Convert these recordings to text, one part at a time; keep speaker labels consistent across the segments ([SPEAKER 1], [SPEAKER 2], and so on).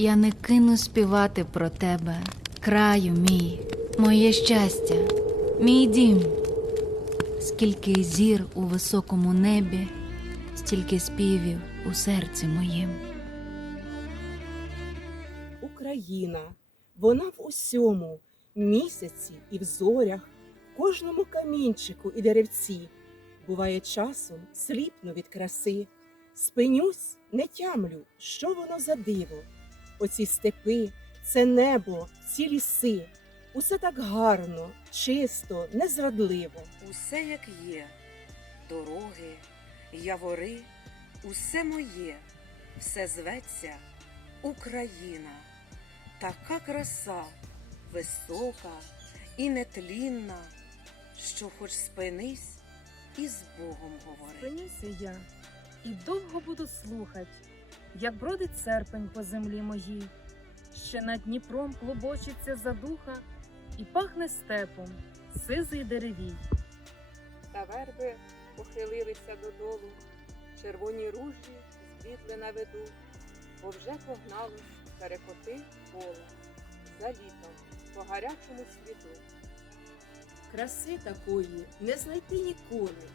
[SPEAKER 1] Я не кину співати про тебе, краю мій, моє щастя, мій дім. Скільки зір у високому небі, стільки співів у серці моїм.
[SPEAKER 2] Україна, вона в усьому, місяці і в зорях, кожному камінчику і деревці. Буває часом сліпну від краси, спинюсь, не тямлю, що воно за диво. Оці степи, це небо, ці ліси, усе так гарно, чисто, незрадливо.
[SPEAKER 3] Усе як є, дороги, явори, усе моє, все зветься Україна. Така краса, висока і нетлінна, що хоч спинись і з Богом говори.
[SPEAKER 4] Спинюся я і довго буду слухать, як бродить серпень по землі моїй, ще над Дніпром клубочиться задуха і пахне степом сизий деревій.
[SPEAKER 5] та верби похилилися додолу, червоні ружі збідли на виду, бо вже погнались перекоти поле за літом по гарячому світу.
[SPEAKER 2] Краси такої не знайти ніколи,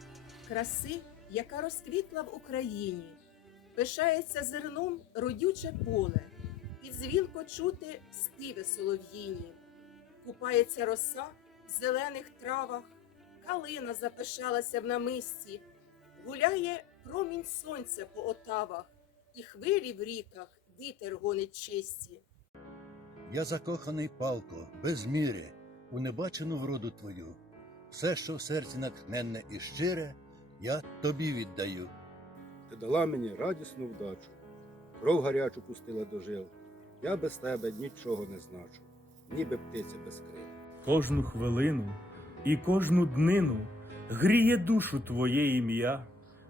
[SPEAKER 2] краси, яка розквітла в Україні, пишається зерном родюче поле, і дзвінко чути співи солов'їні, купається роса в зелених травах, калина запишалася в намисті, гуляє промінь сонця по отавах, і хвилі в ріках вітер гонить чисті.
[SPEAKER 6] Я закоханий палко, без міри, у небачену вроду твою. Все, що в серці натхненне і щире, я тобі віддаю.
[SPEAKER 7] Ти дала мені радісну вдачу, кров гарячу пустила до жил. Я без тебе нічого не значу, ніби птиця без крил.
[SPEAKER 8] Кожну хвилину і кожну днину гріє душу твоє ім'я,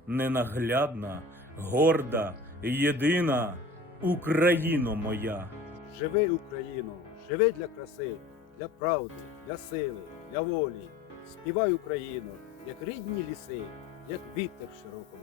[SPEAKER 8] ненаглядна, горда, єдина Україно моя.
[SPEAKER 7] Живи, Україно, живи для краси, для правди, для сили, для волі. Співай, Україно, як рідні ліси, як вітер в широкому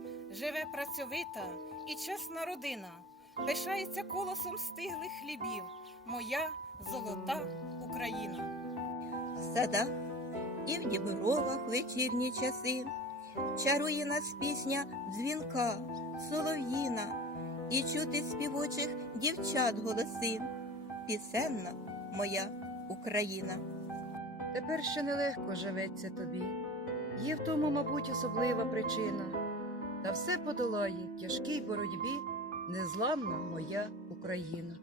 [SPEAKER 9] живе працьовита і чесна родина, пишається колосом стиглих хлібів, моя золота Україна.
[SPEAKER 10] в садах і в дібровах вечірні часи. Чарує нас пісня дзвінка, солов'їна, і чути співочих дівчат голоси. Пісенна моя Україна.
[SPEAKER 11] Тепер ще нелегко живеться тобі. Є в тому, мабуть, особлива причина. Та все подолає тяжкій боротьбі незламна моя Україна.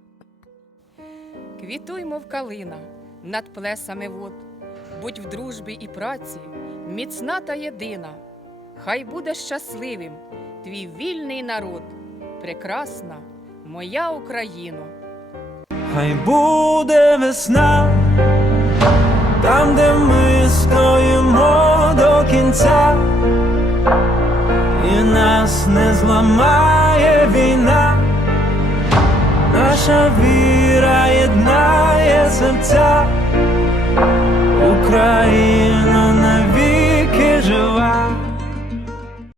[SPEAKER 5] Квітуй, мов калина, над плесами вод, будь в дружбі і праці, міцна та єдина. Хай буде щасливим твій вільний народ, прекрасна моя Україно.
[SPEAKER 12] Хай буде весна, там, де ми стоїмо до кінця, нас не зламає війна, наша віра єднає